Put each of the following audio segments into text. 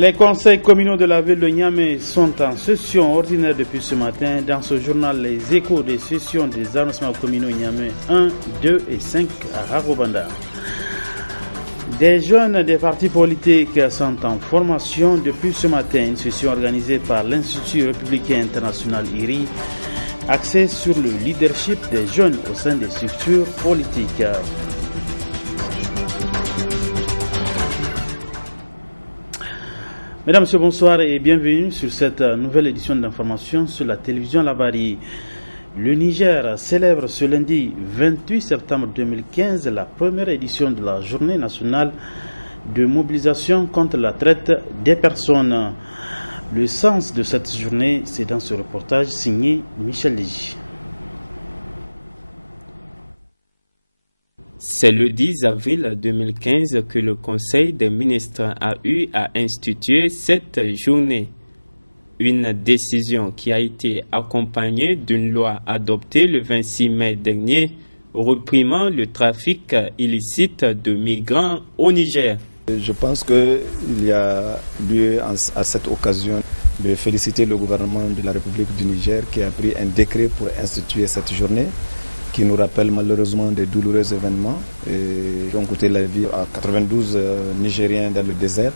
Les conseils communaux de la ville de Niamey sont en session ordinaire depuis ce matin. Dans ce journal, les échos des sessions des arrondissements communaux Niamey 1, 2 et 5 à Ragobanda. Des jeunes des partis politiques sont en formation depuis ce matin. Une session organisée par l'Institut républicain international IRI, axée sur le leadership des jeunes au sein des structures politiques. Mesdames, Messieurs, bonsoir et bienvenue sur cette nouvelle édition d'information sur la télévision Labari. Le Niger célèbre ce lundi 28 septembre 2015 la première édition de la journée nationale de mobilisation contre la traite des personnes. Le sens de cette journée, c'est dans ce reportage signé Michel Légy. C'est le 10 avril 2015 que le Conseil des ministres a eu à instituer cette journée. Une décision qui a été accompagnée d'une loi adoptée le 26 mai dernier, réprimant le trafic illicite de migrants au Niger. Je pense qu'il y a lieu à cette occasion de féliciter le gouvernement de la République du Niger qui a pris un décret pour instituer cette journée, qui nous rappelle malheureusement des douloureux événements qui ont coûté la vie à 92 Nigériens dans le désert.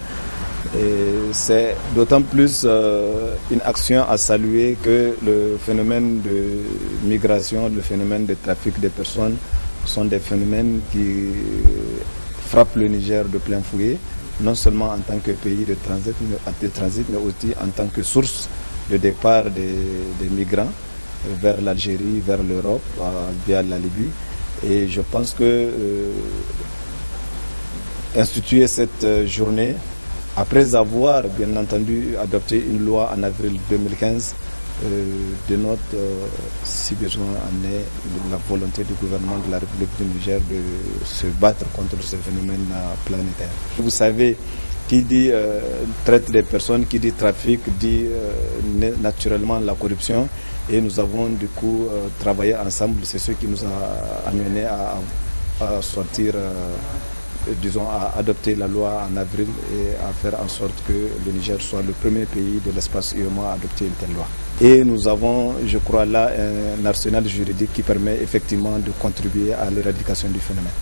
Et c'est d'autant plus une action à saluer que le phénomène de migration, le phénomène de trafic des personnes sont des phénomènes qui frappent le Niger de plein fouet, non seulement en tant que pays de transit, mais aussi en tant que source de départ des migrants vers l'Algérie, vers l'Europe, via la Libye. Et je pense que instituer cette journée, après avoir bien entendu adopté une loi en avril 2015, dénote, si besoin en est, la volonté du gouvernement de la République du Niger de se battre contre ce phénomène planétaire. Vous savez, qui dit traite des personnes, qui dit trafic, dit naturellement la corruption. Et nous avons du coup travaillé ensemble. C'est ce qui nous a amené à sortir, disons, à adopter la loi en avril et à faire en sorte que le Niger soit le premier pays de l'espace UEMOA à adopter une telle loi. Et nous avons, je crois, là un arsenal juridique qui permet effectivement de contribuer à l'éradication du phénomène.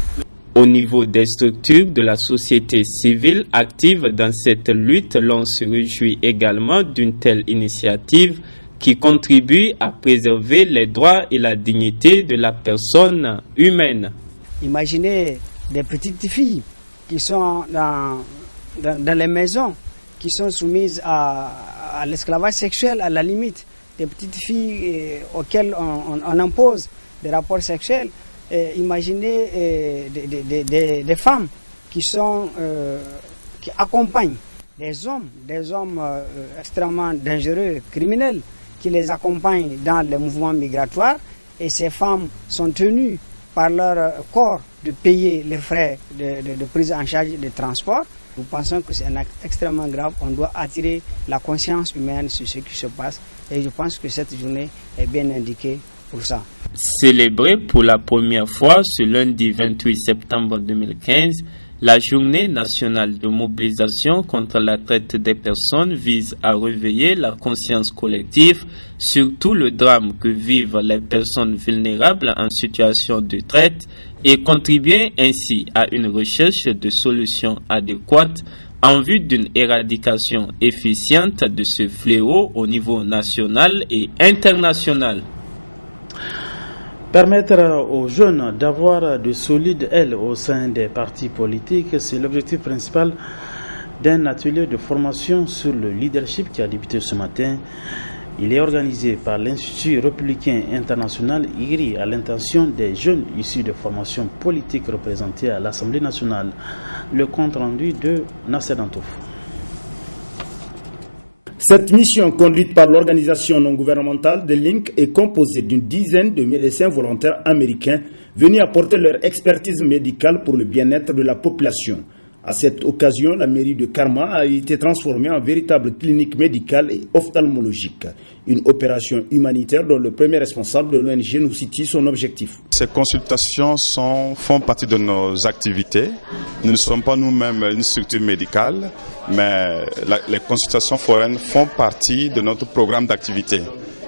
Au niveau des structures de la société civile active dans cette lutte, l'on se réjouit également d'une telle initiative qui contribue à préserver les droits et la dignité de la personne humaine. Imaginez des petites filles qui sont dans les maisons, qui sont soumises à l'esclavage sexuel à la limite. Des petites filles auxquelles on impose des rapports sexuels. Imaginez des femmes qui accompagnent des hommes extrêmement dangereux, criminels, qui les accompagnent dans les mouvements migratoires, et ces femmes sont tenues par leur corps de payer les frais de prise en charge de transport. Nous pensons que c'est un acte extrêmement grave. On doit attirer la conscience humaine sur ce qui se passe, et je pense que cette journée est bien indiquée pour ça. Célébrée pour la première fois ce lundi 28 septembre 2015, la journée nationale de mobilisation contre la traite des personnes vise à réveiller la conscience collective sur tout le drame que vivent les personnes vulnérables en situation de traite et contribuer ainsi à une recherche de solutions adéquates en vue d'une éradication efficiente de ce fléau au niveau national et international. Permettre aux jeunes d'avoir de solides ailes au sein des partis politiques, c'est l'objectif principal d'un atelier de formation sur le leadership qui a débuté ce matin. Il est organisé par l'Institut républicain international IRI à l'intention des jeunes issus de formations politiques représentées à l'Assemblée nationale. Le compte rendu de Nasser Dantouf. Cette mission, conduite par l'organisation non gouvernementale The Link, est composée d'une dizaine de médecins volontaires américains venus apporter leur expertise médicale pour le bien-être de la population. À cette occasion, la mairie de Karma a été transformée en véritable clinique médicale et ophtalmologique. Une opération humanitaire dont le premier responsable de l'ONG nous situe son objectif. Ces consultations font partie de nos activités. Nous ne sommes pas nous-mêmes une structure médicale, mais les consultations foraines font partie de notre programme d'activité.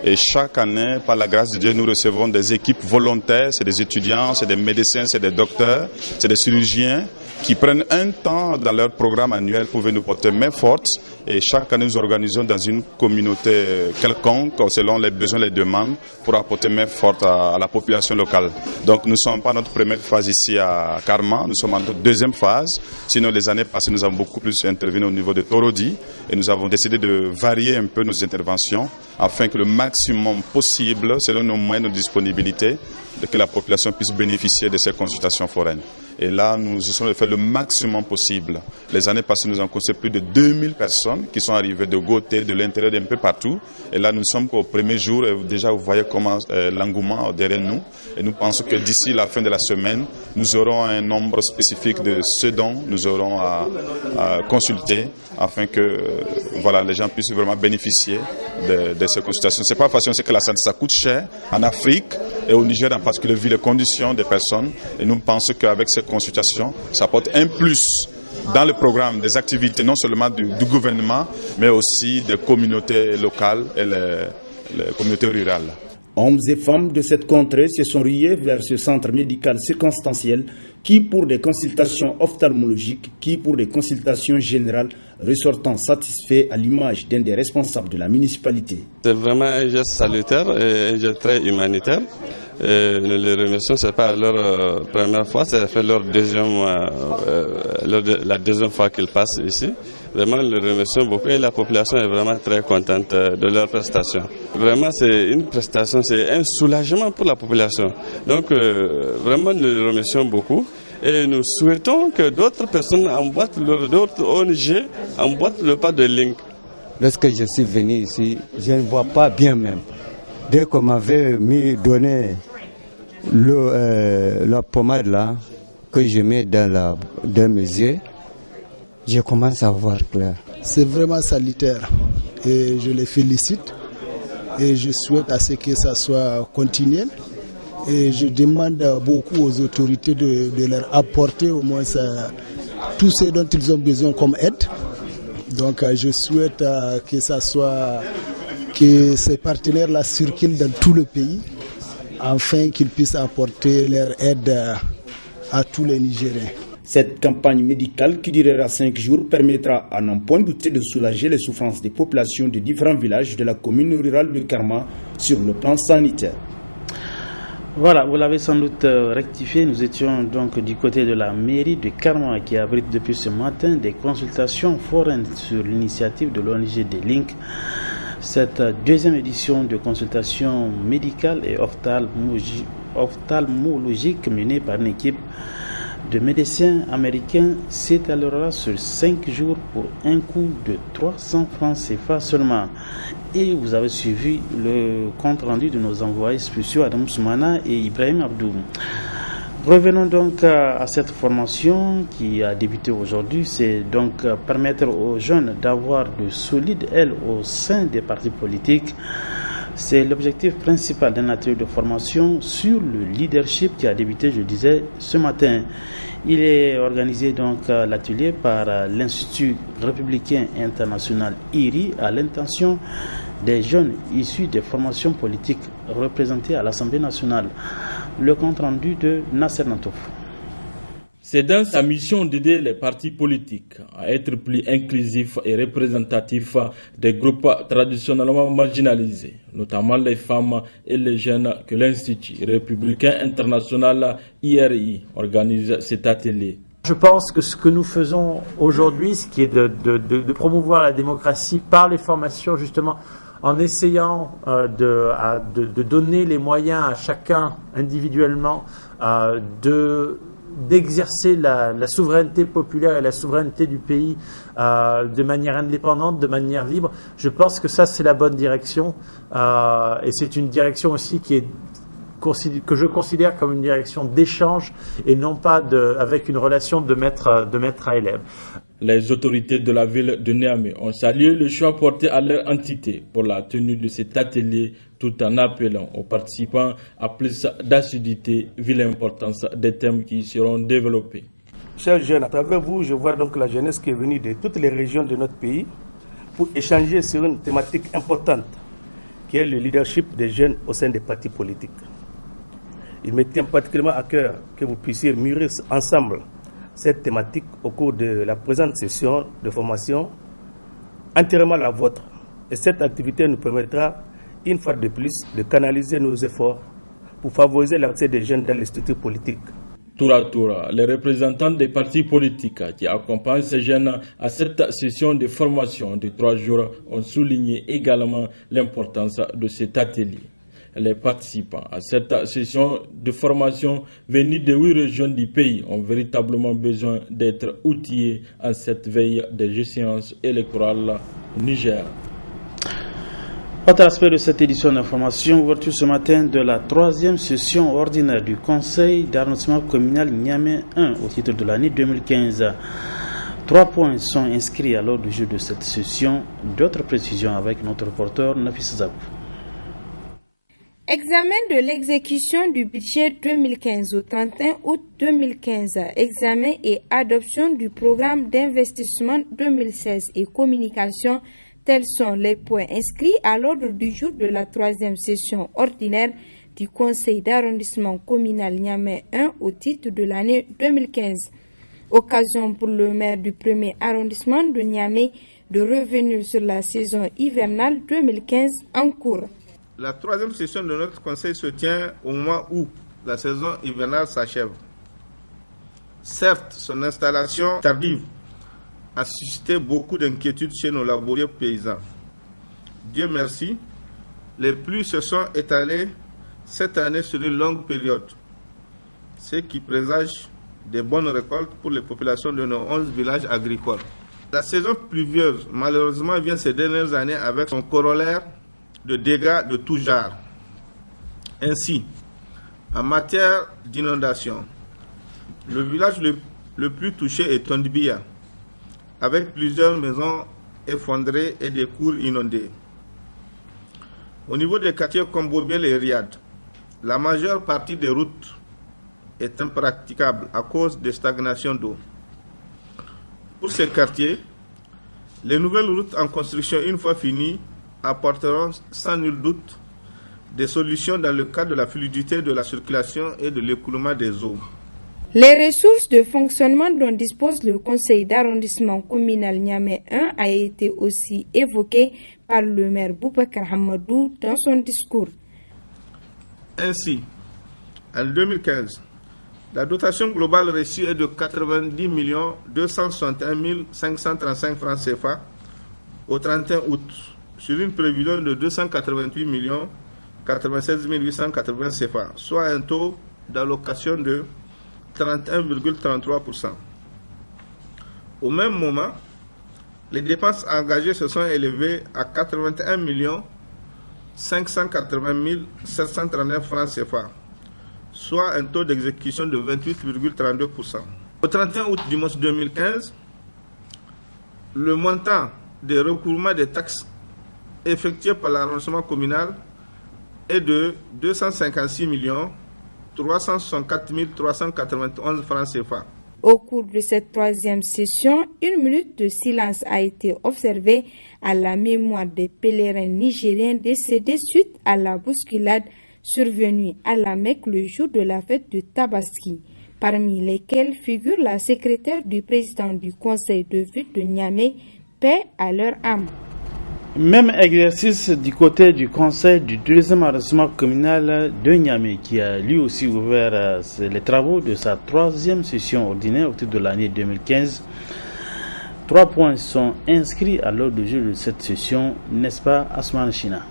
Et chaque année, par la grâce de Dieu, nous recevons des équipes volontaires, c'est des étudiants, c'est des médecins, c'est des docteurs, c'est des chirurgiens qui prennent un temps dans leur programme annuel pour venir nous porter main forte. Et chaque année, nous organisons dans une communauté quelconque, selon les besoins, les demandes, pour apporter main forte à la population locale. Donc nous ne sommes pas à notre première phase ici à Karma, nous sommes en notre deuxième phase. Sinon, les années passées, nous avons beaucoup plus intervenu au niveau de Torodi et nous avons décidé de varier un peu nos interventions afin que le maximum possible, selon nos moyens de disponibilité, que la population puisse bénéficier de ces consultations foraines. Et là, nous essayons de faire le maximum possible. Les années passées, nous avons constaté plus de 2000 personnes qui sont arrivées de Gauthier, de l'intérieur d'un peu partout. Et là, nous sommes qu'au premier jour, et déjà vous voyez comment l'engouement derrière nous. Et nous pensons que d'ici la fin de la semaine, nous aurons un nombre spécifique de ce dont nous aurons à consulter afin que les gens puissent vraiment bénéficier de ces consultations. C'est pas facile, c'est que la santé, ça coûte cher en Afrique et au Niger en particulier, vu les conditions des personnes. Et nous pensons qu'avec ces consultations, ça apporte un plus dans le programme des activités, non seulement du gouvernement, mais aussi des communautés locales et les communautés rurales. Hommes et femmes de cette contrée se sont riés vers ce centre médical circonstanciel qui pour des consultations ophtalmologiques, qui pour des consultations générales, ressortant satisfaits à l'image d'un des responsables de la municipalité. C'est vraiment un geste salutaire et un geste très humanitaire. Et nous les remercions, ce n'est pas leur première fois, c'est la deuxième fois qu'ils passent ici. Vraiment, nous les remercions beaucoup et la population est vraiment très contente de leur prestation. Vraiment, c'est une prestation, c'est un soulagement pour la population. Donc, vraiment, nous les remercions beaucoup. Et nous souhaitons que d'autres personnes d'autres ONG emboîtent le pas de Link. Lorsque je suis venu ici, je ne vois pas bien même. Dès qu'on m'avait donné la pommade là, que je mets dans mes yeux, je commence à voir clair. C'est vraiment salutaire et je les félicite et je souhaite à ce que ça soit continuel. Et je demande beaucoup aux autorités de leur apporter au moins tout ce dont ils ont besoin comme aide. Donc je souhaite que ces partenaires-là circulent dans tout le pays afin qu'ils puissent apporter leur aide à tous les Nigériens. Cette campagne médicale qui durera 5 jours permettra à n'en point douter de soulager les souffrances des populations de différents villages de la commune rurale de Karma sur le plan sanitaire. Voilà, vous l'avez sans doute rectifié. Nous étions donc du côté de la mairie de Karma qui abrite depuis ce matin des consultations foraines sur l'initiative de l'ONG des Link. Cette deuxième édition de consultation médicale et ophtalmologique menée par une équipe de médecins américains s'étalera sur 5 jours pour un coût de 300 francs CFA seulement. Et vous avez suivi le compte rendu de nos envoyés spéciaux Adam Soumana et Ibrahim Abdou. Revenons donc à cette formation qui a débuté aujourd'hui. C'est donc permettre aux jeunes d'avoir de solides ailes au sein des partis politiques. C'est l'objectif principal d'un atelier de formation sur le leadership qui a débuté, je disais, ce matin. Il est organisé donc l'atelier par l'Institut républicain international IRI à l'intention des jeunes issus des formations politiques représentées à l'Assemblée nationale. Le compte rendu de Nasser Nantouf. C'est dans sa mission d'aider les partis politiques à être plus inclusifs et représentatifs des groupes traditionnellement marginalisés, notamment les femmes et les jeunes, que l'Institut républicain international IRI organise cet atelier. Je pense que ce que nous faisons aujourd'hui, ce qui est de promouvoir la démocratie par les formations, justement, en essayant de donner les moyens à chacun individuellement d'exercer la souveraineté populaire et la souveraineté du pays de manière indépendante, de manière libre. Je pense que ça, c'est la bonne direction. Et c'est une direction aussi qui est que je considère comme une direction d'échange et non pas avec une relation de maître à élève. Les autorités de la ville de Niamey ont salué le choix porté à leur entité pour la tenue de cet atelier, tout en appelant aux participants à plus d'assiduité vu l'importance des thèmes qui seront développés. Chers jeunes, à travers vous, je vois donc la jeunesse qui est venue de toutes les régions de notre pays pour échanger sur une thématique importante qui est le leadership des jeunes au sein des partis politiques. Il me tient particulièrement à cœur que vous puissiez mûrir ensemble cette thématique au cours de la présente session de formation, entièrement la vôtre. Et cette activité nous permettra, une fois de plus, de canaliser nos efforts pour favoriser l'accès des jeunes dans les structures politiques. Tour à tour, les représentants des partis politiques qui accompagnent ces jeunes à cette session de formation de 3 jours ont souligné également l'importance de cet atelier. Les participants à cette session de formation venus de 8 régions du pays ont véritablement besoin d'être outillés en cette veille des échéances électorales au Niger. Autre aspect de cette édition d'information, ouverture ce matin de la 3e session ordinaire du Conseil d'arrondissement communal Niamey 1 au titre de l'année 2015. 3 points sont inscrits à l'ordre du jour de cette session. D'autres précisions avec notre reporter Nafis Zabou. Examen de l'exécution du budget 2015 au 31 août 2015. Examen et adoption du programme d'investissement 2016 et communication. Tels sont les points inscrits à l'ordre du jour de la 3e session ordinaire du Conseil d'arrondissement communal Niamey 1 au titre de l'année 2015. Occasion pour le maire du 1er arrondissement de Niamey de revenir sur la saison hivernale 2015 en cours. La 3e session de notre conseil se tient au moment où la saison hivernale s'achève. Certes, son installation tardive a suscité beaucoup d'inquiétudes chez nos laborieux paysans. Dieu merci, les pluies se sont étalées cette année sur une longue période, ce qui présage des bonnes récoltes pour les populations de nos 11 villages agricoles. La saison pluvieuse, malheureusement, vient ces dernières années avec son corollaire de dégâts de tout genre. Ainsi, en matière d'inondation, le village le plus touché est Tondibia, avec plusieurs maisons effondrées et des cours inondés. Au niveau des quartiers comme Bobiel et Riyad, la majeure partie des routes est impraticable à cause de stagnation d'eau. Pour ces quartiers, les nouvelles routes en construction, une fois finies, apporteront sans nul doute des solutions dans le cadre de la fluidité de la circulation et de l'écoulement des eaux. Les ressources de fonctionnement dont dispose le conseil d'arrondissement communal Niamey 1 a été aussi évoqué par le maire Boubacar Hamadou dans son discours. Ainsi, en 2015, la dotation globale reçue est de 90 261 535 francs CFA au 31 août, sur une prévision de 288 96 880 CFA, soit un taux d'allocation de 31,33%. Au même moment, les dépenses engagées se sont élevées à 81 580 739 francs CFA, soit un taux d'exécution de 28,32%. Au 31 août du mois 2015, le montant des recouvrements des taxes effectués par l'arrondissement communal est de 256 364 391 francs CFA. Au cours de cette 3e session, 1 minute de silence a été observée à la mémoire des pèlerins nigériens décédés suite à la bousculade survenue à la Mecque le jour de la fête de Tabaski, parmi lesquels figure la secrétaire du président du conseil de ville de Niamey, paix à leur âme. Même exercice du côté du conseil du 2e arrondissement communal de Niamey qui a lui aussi ouvert les travaux de sa 3e session ordinaire au titre de l'année 2015. 3 points sont inscrits à l'ordre du jour de cette session, n'est-ce pas Asman China?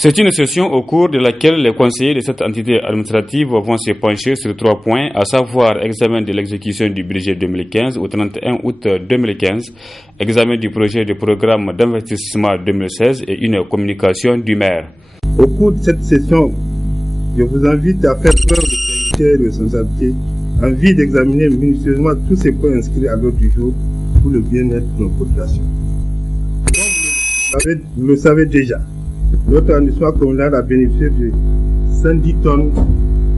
C'est une session au cours de laquelle les conseillers de cette entité administrative vont se pencher sur 3 points, à savoir examen de l'exécution du budget 2015 au 31 août 2015, examen du projet de programme d'investissement 2016 et une communication du maire. Au cours de cette session Je vous invite à faire preuve de qualité et de responsabilité en vue d'examiner minutieusement tous ces points inscrits à l'ordre du jour pour le bien-être de nos populations. Comme vous le savez déjà, notre arrondissement communal a bénéficié de 110 tonnes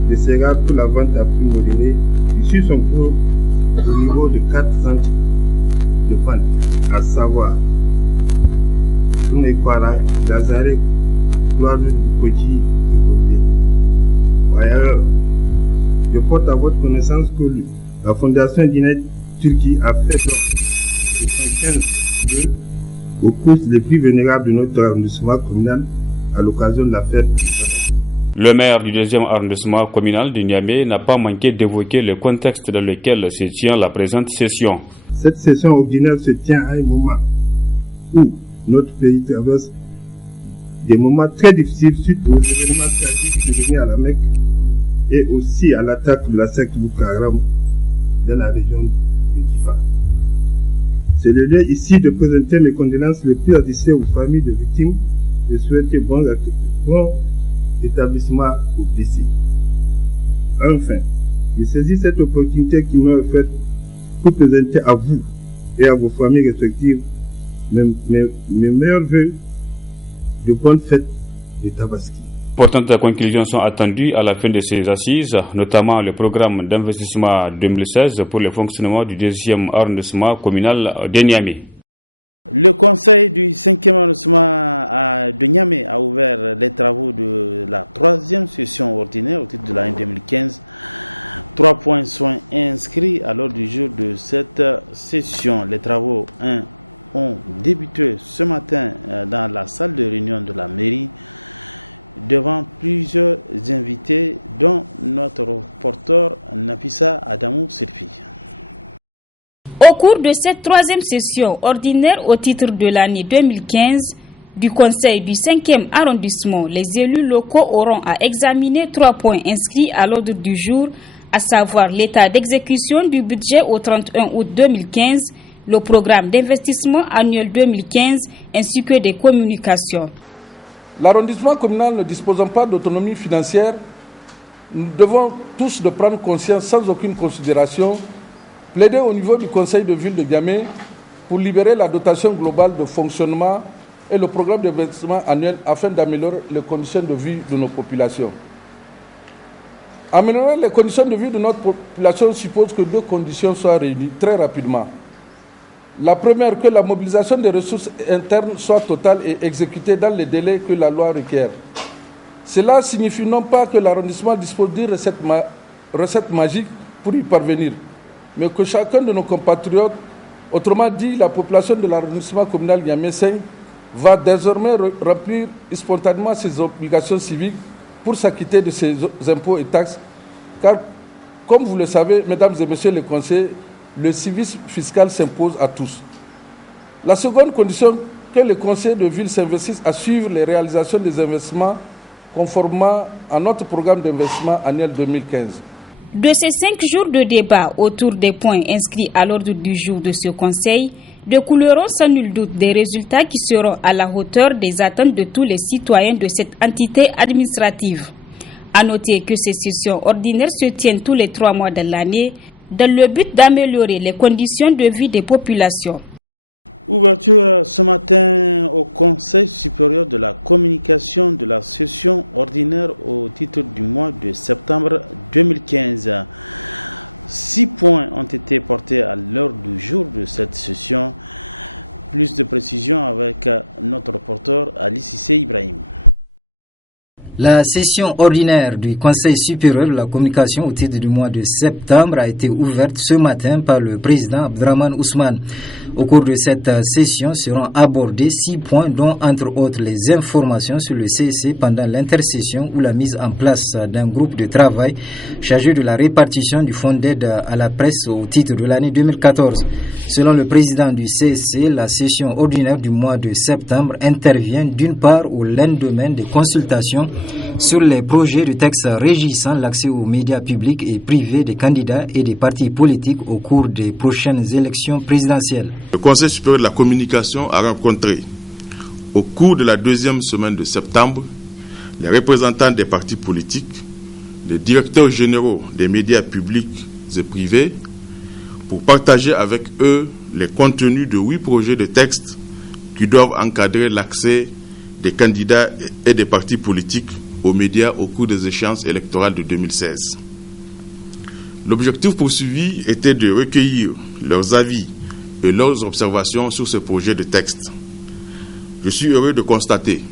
de céréales pour la vente à prix modéré, issus son cours au niveau de 4 centres de vente, à savoir Tounekwara, Lazare, Gloire-du Koji et Gombe. Par ailleurs, je porte à votre connaissance que la Fondation Dinet Turquie a fait don de 115 bœufs aux couches les plus vénérables de notre arrondissement communal à l'occasion de la fête. Le maire du 2e arrondissement communal de Niamey n'a pas manqué d'évoquer le contexte dans lequel se tient la présente session. Cette session ordinaire se tient à un moment où notre pays traverse des moments très difficiles suite aux événements tragiques survenus à la Mecque et aussi à l'attaque de la secte Boko Haram dans la région de Difa. C'est le lieu ici de présenter mes condoléances les plus adressées aux familles de victimes et souhaiter bon établissement aux blessés. Enfin, je saisis cette opportunité qui m'est offerte pour présenter à vous et à vos familles respectives mes meilleurs vœux de bonnes fêtes de Tabaski. Importantes conclusions sont attendues à la fin de ces assises, notamment le programme d'investissement 2016 pour le fonctionnement du 2e arrondissement communal de Niamey. Le conseil du 5e arrondissement de Niamey a ouvert les travaux de la 3e session ordinaire au titre de l'année 2015. 3 points sont inscrits à l'ordre du jour de cette session. Les travaux 1 ont débuté ce matin dans la salle de réunion de la mairie devant plusieurs invités dont notre reporter Nafissa Adamou Sirfi. Au cours de cette 3e session ordinaire au titre de l'année 2015 du conseil du 5e arrondissement, les élus locaux auront à examiner 3 points inscrits à l'ordre du jour, à savoir l'état d'exécution du budget au 31 août 2015, le programme d'investissement annuel 2015 ainsi que des communications. L'arrondissement communal ne disposant pas d'autonomie financière, nous devons tous de prendre conscience sans aucune considération, plaider au niveau du conseil de ville de Niamey pour libérer la dotation globale de fonctionnement et le programme d'investissement annuel afin d'améliorer les conditions de vie de nos populations. Améliorer les conditions de vie de notre population suppose que 2 conditions soient réunies très rapidement. La première, que la mobilisation des ressources internes soit totale et exécutée dans les délais que la loi requiert. Cela signifie non pas que l'arrondissement dispose d'une recette magique pour y parvenir, mais que chacun de nos compatriotes, autrement dit la population de l'arrondissement communal Niamey 5, va désormais remplir spontanément ses obligations civiques pour s'acquitter de ses impôts et taxes, car, comme vous le savez, mesdames et messieurs les conseillers, le civisme fiscal s'impose à tous. La seconde condition, que les conseillers de ville s'investissent à suivre les réalisations des investissements conformément à notre programme d'investissement annuel 2015. De ces 5 jours de débat autour des points inscrits à l'ordre du jour de ce conseil, découleront sans nul doute des résultats qui seront à la hauteur des attentes de tous les citoyens de cette entité administrative. À noter que ces sessions ordinaires se tiennent tous les 3 mois de l'année, dans le but d'améliorer les conditions de vie des populations. Ouverture ce matin au Conseil supérieur de la communication de la session ordinaire au titre du mois de septembre 2015. 6 points ont été portés à l'heure du jour de cette session. Plus de précisions avec notre reporter Ali Sissé Ibrahim. La session ordinaire du Conseil supérieur de la communication au titre du mois de septembre a été ouverte ce matin par le président Abdraman Ousmane. Au cours de cette session seront abordés 6 points dont entre autres les informations sur le CEC pendant l'intersession ou la mise en place d'un groupe de travail chargé de la répartition du fonds d'aide à la presse au titre de l'année 2014. Selon le président du CEC, la session ordinaire du mois de septembre intervient d'une part au lendemain des consultations sur les projets de texte régissant l'accès aux médias publics et privés des candidats et des partis politiques au cours des prochaines élections présidentielles. Le Conseil supérieur de la communication a rencontré, au cours de la 2e semaine de septembre, les représentants des partis politiques, les directeurs généraux des médias publics et privés pour partager avec eux les contenus de 8 projets de texte qui doivent encadrer l'accès des candidats et des partis politiques aux médias au cours des échéances électorales de 2016. L'objectif poursuivi était de recueillir leurs avis et leurs observations sur ce projet de texte. Je suis heureux de constater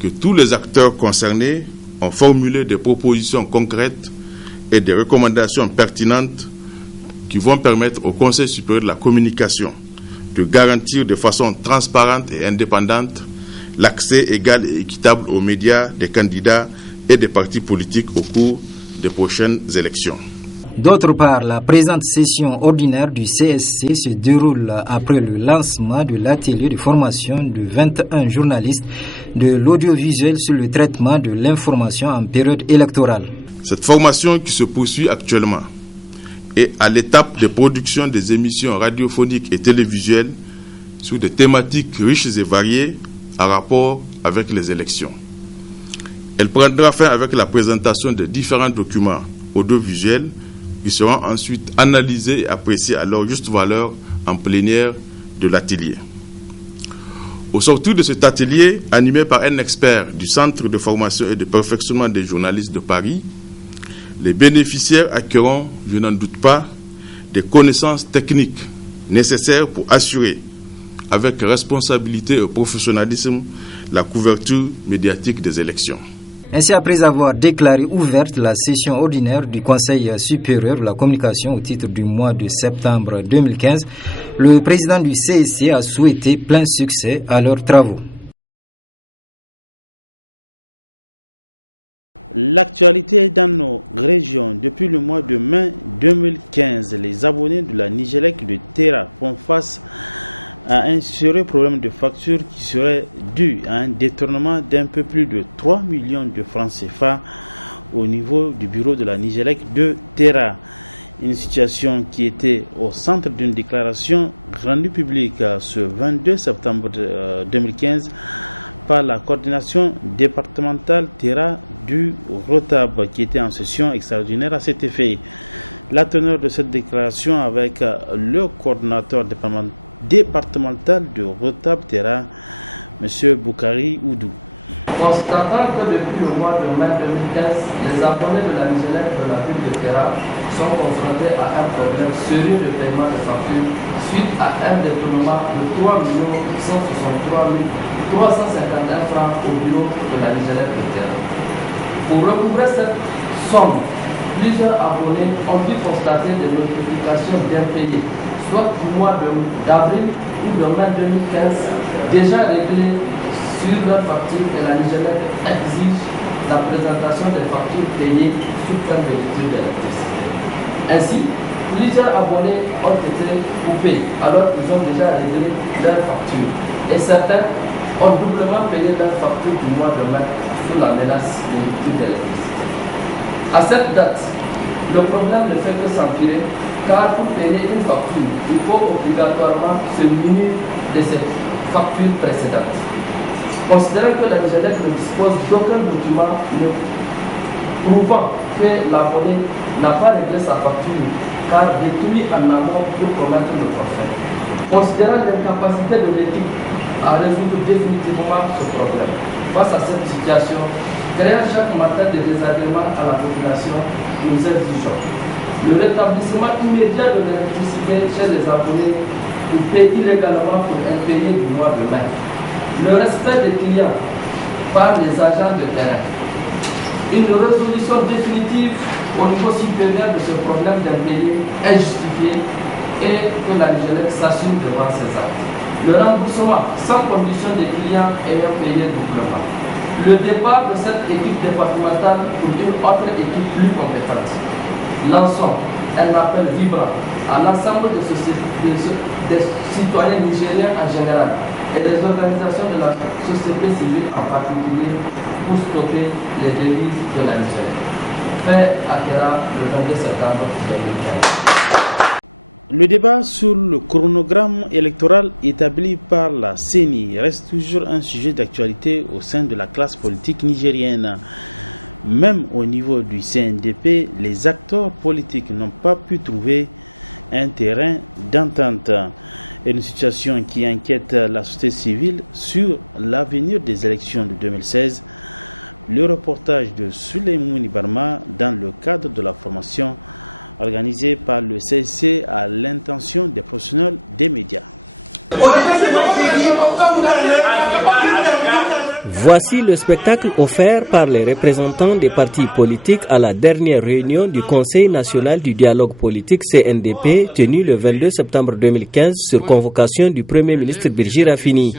que tous les acteurs concernés ont formulé des propositions concrètes et des recommandations pertinentes qui vont permettre au Conseil supérieur de la communication de garantir de façon transparente et indépendante l'accès égal et équitable aux médias des candidats et des partis politiques au cours des prochaines élections. D'autre part, la présente session ordinaire du CSC se déroule après le lancement de l'atelier de formation de 21 journalistes de l'audiovisuel sur le traitement de l'information en période électorale. Cette formation qui se poursuit actuellement est à l'étape de production des émissions radiophoniques et télévisuelles sur des thématiques riches et variées en rapport avec les élections. Elle prendra fin avec la présentation de différents documents audiovisuels qui seront ensuite analysés et appréciés à leur juste valeur en plénière de l'atelier. Au sortir de cet atelier, animé par un expert du Centre de formation et de perfectionnement des journalistes de Paris, les bénéficiaires acquerront, je n'en doute pas, des connaissances techniques nécessaires pour assurer, avec responsabilité et professionnalisme, la couverture médiatique des élections. Ainsi, après avoir déclaré ouverte la session ordinaire du Conseil supérieur de la communication au titre du mois de septembre 2015, le président du CSC a souhaité plein succès à leurs travaux. L'actualité dans nos régions. Depuis le mois de mai 2015, les abonnés de la Nigélec de Terra font face à un sérieux problème de facture qui serait dû à un détournement d'un peu plus de 3 millions de francs CFA au niveau du bureau de la Nigélec de Terra. Une situation qui était au centre d'une déclaration rendue publique ce 22 septembre 2015 par la coordination départementale Terra du Rotab qui était en session extraordinaire à cet effet. La teneur de cette déclaration avec le coordinateur départemental de Rotab Terra, M. Boukari Oudou. Constatant que depuis le mois de mai 2015, les abonnés de la Nigélec de la ville de Terra sont confrontés à un problème sérieux de paiement de factures suite à un détournement de 3 863 351 francs au bureau de la Nigélec de Terra. Pour recouvrer cette somme, plusieurs abonnés ont dû constater des notifications d'impayés, soit du mois d'avril ou de mai 2015, déjà réglées sur leur facture et la Nigélec exige la présentation des factures payées sous peine de rupture d'électricité. Ainsi, plusieurs abonnés ont été coupés alors qu'ils ont déjà réglé leurs factures et certains ont doublement payé leurs factures du mois de mai sous la menace de rupture d'électricité. À cette date, le problème ne fait que s'empirer car pour payer une facture, il faut obligatoirement se munir de ses factures précédentes. Considérant que la Nigélec ne dispose d'aucun document prouvant que l'abonné n'a pas réglé sa facture car détruit en amont pour commettre le forfait. Considérant l'incapacité de l'équipe à résoudre définitivement ce problème, face à cette situation, créant chaque matin des désagréments à la population, nous exigeons le rétablissement immédiat de l'électricité chez les abonnés qui paient illégalement pour impayés du mois de mai, le respect des clients par les agents de terrain, une résolution définitive au niveau supérieur de ce problème d'impayés injustifié et que la Nigélec s'assume devant ces actes. Le remboursement sans condition des clients ayant payé doublement. Le départ de cette équipe départementale pour une autre équipe plus compétente. Lançons un appel vibrant à l'ensemble des citoyens nigériens en général et des organisations de la société civile en particulier pour stopper les dérives de la Nigélec. Fait à Terra le 22 septembre 2015. Le débat sur le chronogramme électoral établi par la CENI reste toujours un sujet d'actualité au sein de la classe politique nigérienne. Même au niveau du CNDP, les acteurs politiques n'ont pas pu trouver un terrain d'entente. Une situation qui inquiète la société civile sur l'avenir des élections de 2016. Le reportage de Souleymane Barma dans le cadre de la formation organisée par le CIC à l'intention des professionnels des médias. Voici le spectacle offert par les représentants des partis politiques à la dernière réunion du Conseil national du dialogue politique CNDP tenue le 22 septembre 2015 sur convocation du Premier ministre Birji Rafini.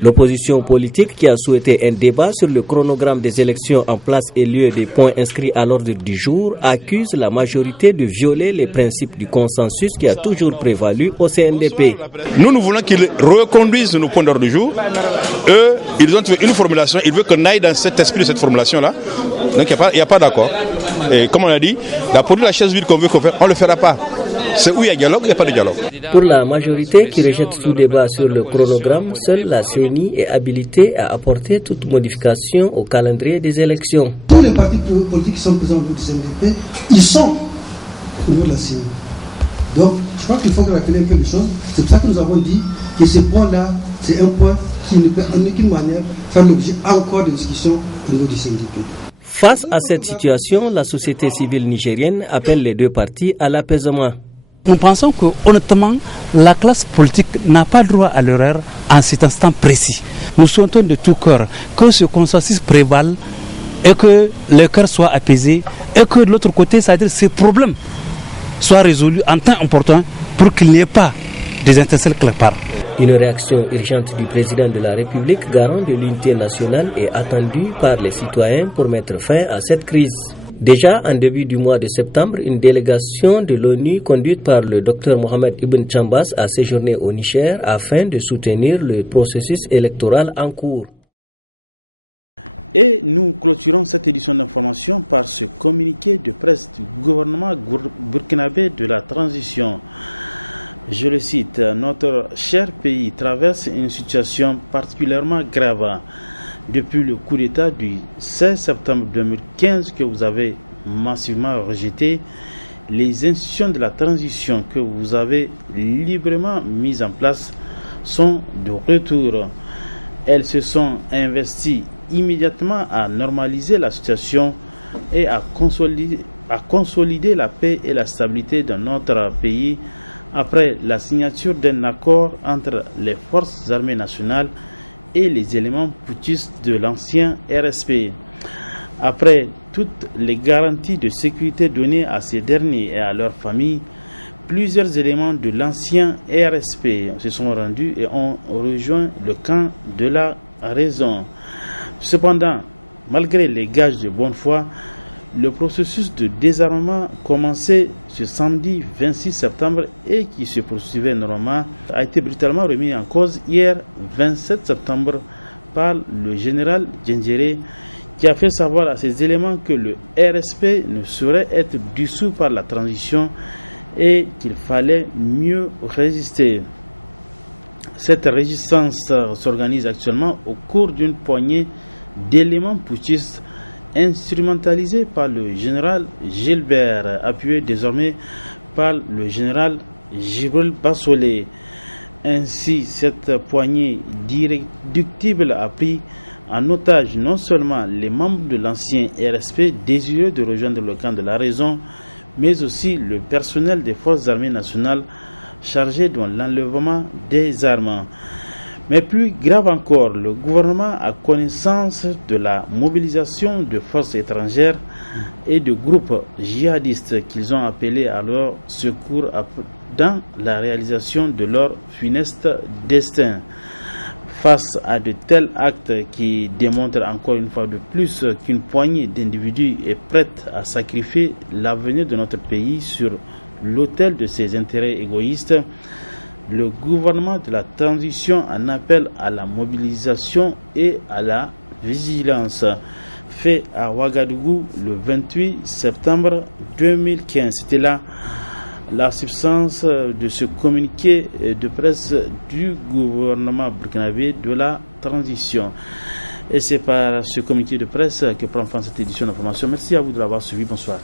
L'opposition politique qui a souhaité un débat sur le chronogramme des élections en place et lieu des points inscrits à l'ordre du jour accuse la majorité de violer les principes du consensus qui a toujours prévalu au CNDP. Nous voulons qu'ils reconduisent nos points d'ordre du jour. Eux, ils ont fait une formulation, ils veulent qu'on aille dans cet esprit de cette formulation-là. Donc il n'y a pas d'accord. Et comme on a dit, la politique de la chaise vide qu'on veut faire, on ne le fera pas. C'est où il y a dialogue, il n'y a pas de dialogue. Pour la majorité qui rejette tout débat sur le chronogramme, seule la CENI est habilitée à apporter toute modification au calendrier des élections. Tous les partis politiques qui sont présents au niveau du CNDP, ils sont au niveau de la CENI. Donc, je crois qu'il faut rappeler un peu les choses. C'est pour ça que nous avons dit que ce point-là, c'est un point qui ne peut en aucune manière faire l'objet encore de discussions au niveau du CNDP. Face à cette situation, la société civile nigérienne appelle les deux partis à l'apaisement. Nous pensons que, honnêtement, la classe politique n'a pas droit à l'erreur en cet instant précis. Nous souhaitons de tout cœur que ce consensus prévale et que le cœur soit apaisé et que de l'autre côté, c'est-à-dire ces problèmes soient résolus en temps important pour qu'il n'y ait pas des étincelles quelque part. Une réaction urgente du président de la République, garant de l'unité nationale, est attendue par les citoyens pour mettre fin à cette crise. Déjà, en début du mois de septembre, une délégation de l'ONU conduite par le Dr Mohamed Ibn Chambas a séjourné au Niger afin de soutenir le processus électoral en cours. Et nous clôturons cette édition d'information par ce communiqué de presse du gouvernement burkinabé de la transition. Je le cite, notre cher pays traverse une situation particulièrement grave. Depuis le coup d'État du 16 septembre 2015 que vous avez massivement rejeté, les institutions de la transition que vous avez librement mises en place sont de retour. Elles se sont investies immédiatement à normaliser la situation et à consolider la paix et la stabilité dans notre pays après la signature d'un accord entre les forces armées nationales et les éléments putschistes de l'ancien RSP. Après toutes les garanties de sécurité données à ces derniers et à leurs familles, plusieurs éléments de l'ancien RSP se sont rendus et ont rejoint le camp de la raison. Cependant, malgré les gages de bonne foi, le processus de désarmement commencé ce samedi 26 septembre et qui se poursuivait normalement a été brutalement remis en cause hier 27 septembre par le général Djendjere qui a fait savoir à ces éléments que le RSP ne saurait être dissous par la transition et qu'il fallait mieux résister. Cette résistance s'organise actuellement au cours d'une poignée d'éléments putschistes instrumentalisé par le général Gilbert, appuyé désormais par le général Jibril Bassolé. Ainsi, cette poignée d'irréductibles a pris en otage non seulement les membres de l'ancien RSP désireux de rejoindre le camp de la raison, mais aussi le personnel des forces armées nationales chargé de l'enlèvement des armes. Mais plus grave encore, le gouvernement a connaissance de la mobilisation de forces étrangères et de groupes djihadistes qu'ils ont appelés à leur secours dans la réalisation de leur funeste destin. Face à de tels actes qui démontrent encore une fois de plus qu'une poignée d'individus est prête à sacrifier l'avenir de notre pays sur l'autel de ses intérêts égoïstes, le gouvernement de la transition en appelle à la mobilisation et à la vigilance. Fait à Ouagadougou le 28 septembre 2015. C'était là la substance de ce communiqué de presse du gouvernement burkinabé de la transition. Et c'est par ce communiqué de presse que prend fin cette édition d'information. Merci à vous de l'avoir suivi. Bonsoir.